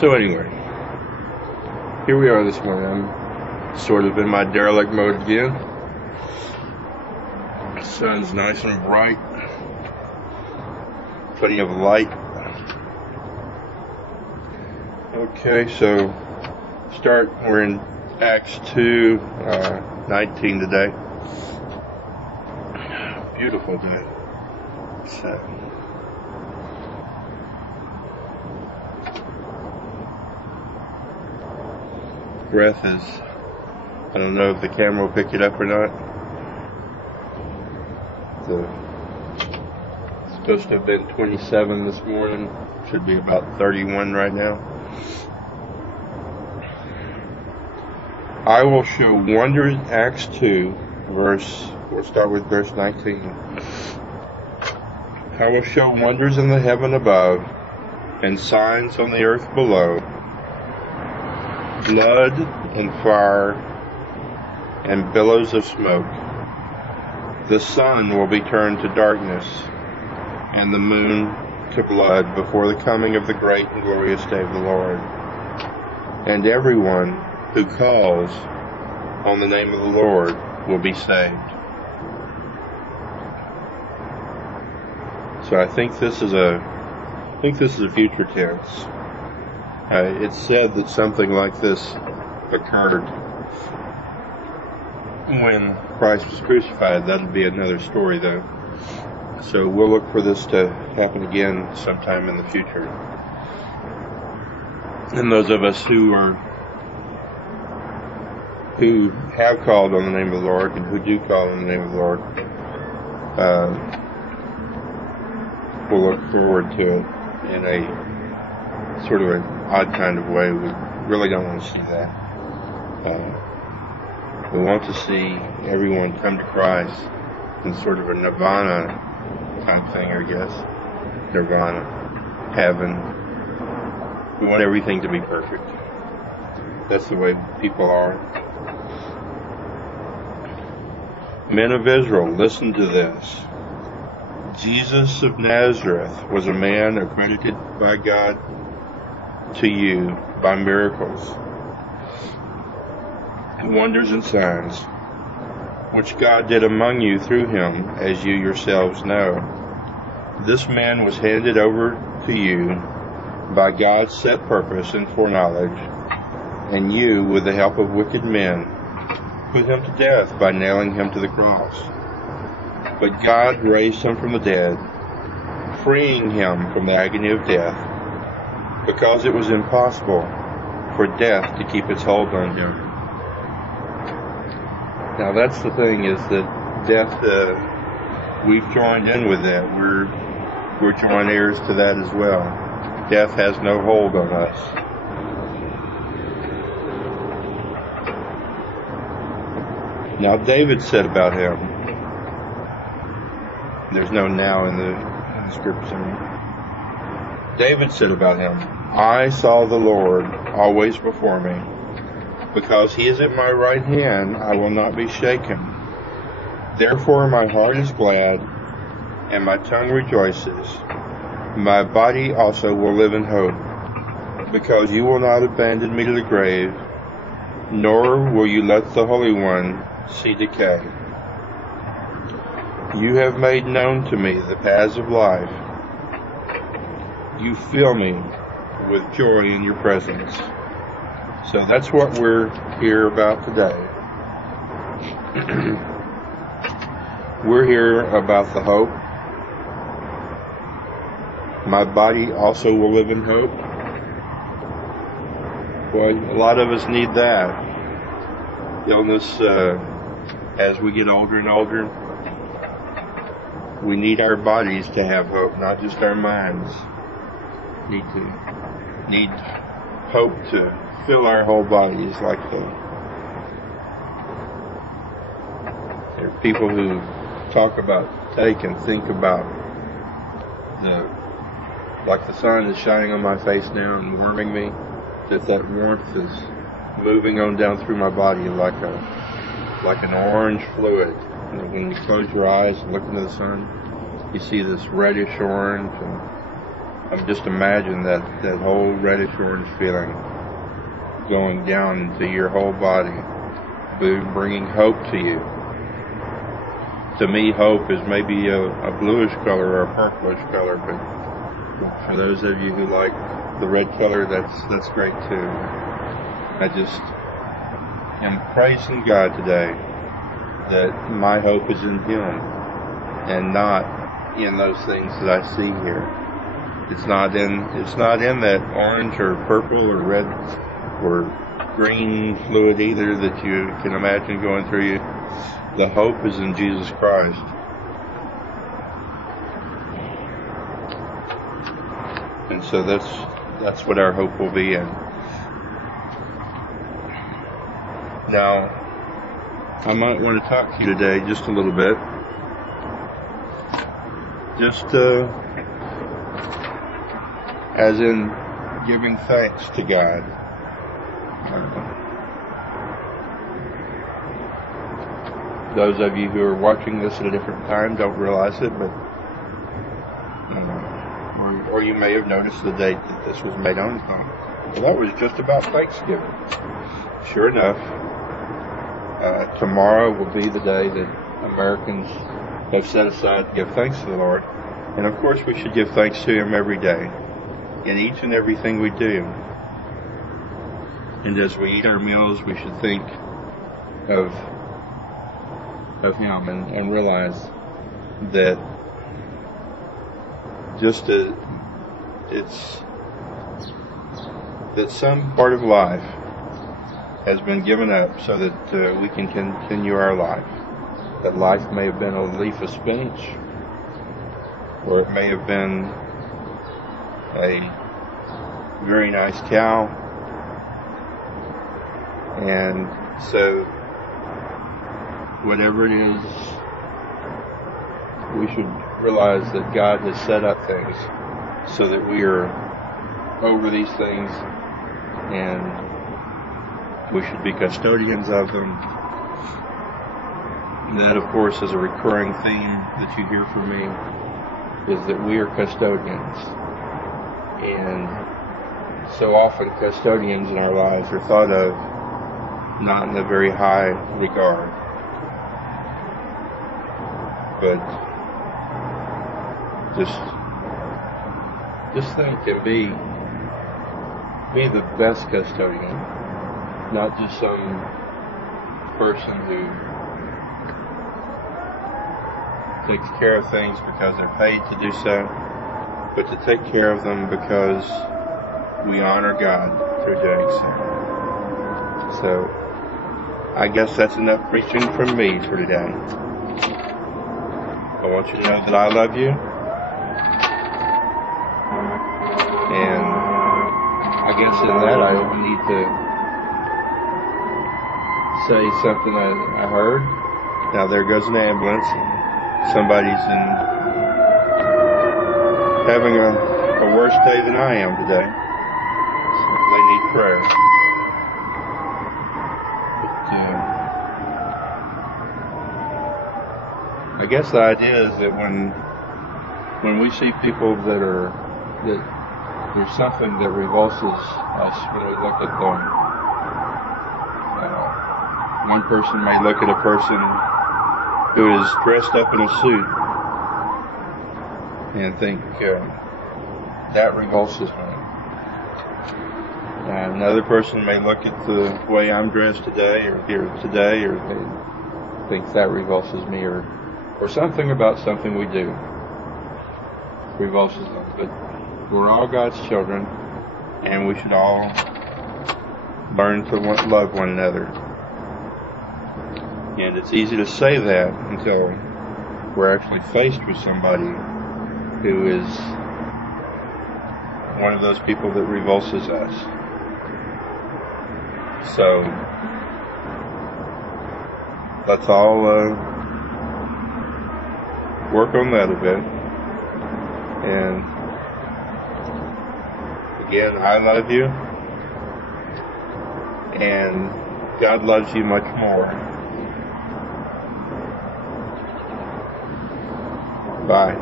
So anyway, here we are this morning. I'm sort of in my derelict mode again. The sun's nice and bright. Plenty of light. Okay, so we're in Acts 2, 19 today. Beautiful day. Breath is, I don't know if the camera will pick it up or not. It's supposed to have been 27 this morning. Should be about 31 right now. I will show wonders, Acts 2, we'll start with verse 19. I will show wonders in the heaven above and signs on the earth below, blood and fire and billows of smoke. The sun will be turned to darkness and the moon to blood before the coming of the great and glorious day of the Lord. And everyone who calls on the name of the Lord will be saved. So I think this is a future tense. It's said that something like this occurred when Christ was crucified. That'll be another story, though. So we'll look for this to happen again sometime in the future. And those of us who have called on the name of the Lord and who do call on the name of the Lord, we'll look forward to it in a sort of an odd kind of way. We really don't want to see that. We want to see everyone come to Christ in sort of a nirvana type thing, I guess. Nirvana, heaven. We want everything to be perfect. That's the way people are. Men of Israel, listen to this. Jesus of Nazareth was a man accredited by God to you by miracles, wonders and signs, which God did among you through him, as you yourselves know. This man was handed over to you by God's set purpose and foreknowledge, and you, with the help of wicked men, put him to death by nailing him to the cross. But God raised him from the dead, freeing him from the agony of death, because it was impossible for death to keep its hold on him. Now that's the thing, is that death, we've joined in with that. We're joint heirs to that as well. Death has no hold on us. Now David said about him, there's no now in the scripture. David said about him, I saw the Lord always before me. Because he is at my right hand, I will not be shaken. Therefore my heart is glad, and my tongue rejoices. My body also will live in hope, because you will not abandon me to the grave, nor will you let the Holy One see decay. You have made known to me the paths of life. You fill me with joy in your presence. So that's what we're here about today. We're here about the hope. My body also will live in hope. Boy, a lot of us need that. Illness, as we get older and older, we need our bodies to have hope, not just our minds. Need hope to fill our whole bodies like that. There are people who talk about, take and think about like the sun is shining on my face now and warming me, that warmth is moving on down through my body like an orange fluid. You know, when you close your eyes and look into the sun, you see this reddish orange, and just imagine that whole reddish orange feeling going down into your whole body, bringing hope to you. To me, hope is maybe a bluish color or a purplish color, but for those of you who like the red color, that's great too. I just am praising God today that my hope is in Him and not in those things that I see here. It's not in that orange or purple or red or green fluid either that you can imagine going through you. The hope is in Jesus Christ. And so that's what our hope will be in. Now, I might want to talk to you today just a little bit. Just as in giving thanks to God. Those of you who are watching this at a different time don't realize it, but or you may have noticed the date that this was made on. Well, that was just about Thanksgiving. Sure enough, tomorrow will be the day that Americans have set aside to give thanks to the Lord. And of course we should give thanks to Him every day, in each and everything we do. And as we eat our meals, we should think of Him and realize that just that some part of life has been given up so that we can continue our life. That life may have been a leaf of spinach, or it may have been a very nice cow. And so whatever it is, we should realize that God has set up things so that we are over these things, and we should be custodians of them. And that, of course, is a recurring theme that you hear from me, is that we are custodians. And so often custodians in our lives are thought of not in a very high regard. But just think and be the best custodian, not just some person who takes care of things because they're paid to do so, but to take care of them because we honor God through doing so. So I guess that's enough preaching from me for today. I want you to know that I love you. And I guess in that I need to say something I heard. Now there goes an ambulance. Somebody's having a worse day than I am today. So they need prayer. But I guess the idea is that when we see people that there's something that revulses us when we look at them. One person may look at a person who is dressed up in a suit and think that revulses me. Another person may look at the way I'm dressed today or here today, or they think that revulses me, or something about something we do revulses them. But we're all God's children, and we should all learn to love one another. And it's easy to say that until we're actually faced with somebody who is one of those people that revulses us. So let's all work on that a bit. And again, I love you, and God loves you much more. Bye.